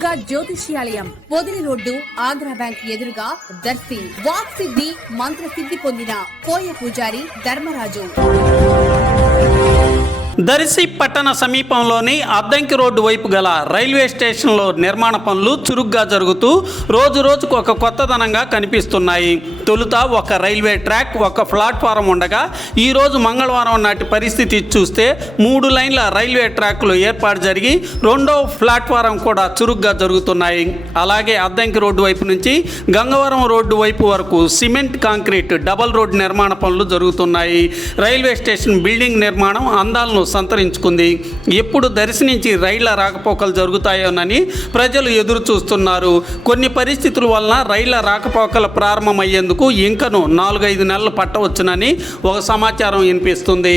దుర్గా జ్యోతిష్యాలయం, Podili road, Andhra bank ఎదురుగా, దర్శి. వాక్సిద్ధి మంత్రసిద్ధి పొందిన కోయ పూజారి ధర్మరాజు. దర్శి పట్టణ సమీపంలోని అద్దంకి రోడ్డు వైపు గల రైల్వే స్టేషన్లో నిర్మాణ పనులు చురుగ్గా జరుగుతూ రోజుకు ఒక కొత్తదనంగా కనిపిస్తున్నాయి. తొలుత ఒక రైల్వే ట్రాక్, ఒక ప్లాట్ఫారం ఉండగా ఈరోజు మంగళవారం నాటి పరిస్థితి చూస్తే 3 లైన్ల రైల్వే ట్రాక్లు ఏర్పాటు జరిగి 2వ ప్లాట్ఫారం కూడా చురుగ్గా జరుగుతున్నాయి. అలాగే అద్దంకి రోడ్డు వైపు నుంచి గంగవరం రోడ్డు వైపు వరకు సిమెంట్ కాంక్రీట్ డబల్ రోడ్ నిర్మాణ పనులు జరుగుతున్నాయి. రైల్వే స్టేషన్ బిల్డింగ్ నిర్మాణం అందాలను సంతరించుకుంది. ఎప్పుడు దర్శి నుంచి రైళ్ల రాకపోకలు జరుగుతాయోనని ప్రజలు ఎదురు చూస్తున్నారు. కొన్ని పరిస్థితుల వలన రైళ్ల రాకపోకలు ప్రారంభమయ్యేందుకు ఇంకను 4-5 నెలలు పట్టవచ్చునని ఒక సమాచారం వినిపిస్తుంది.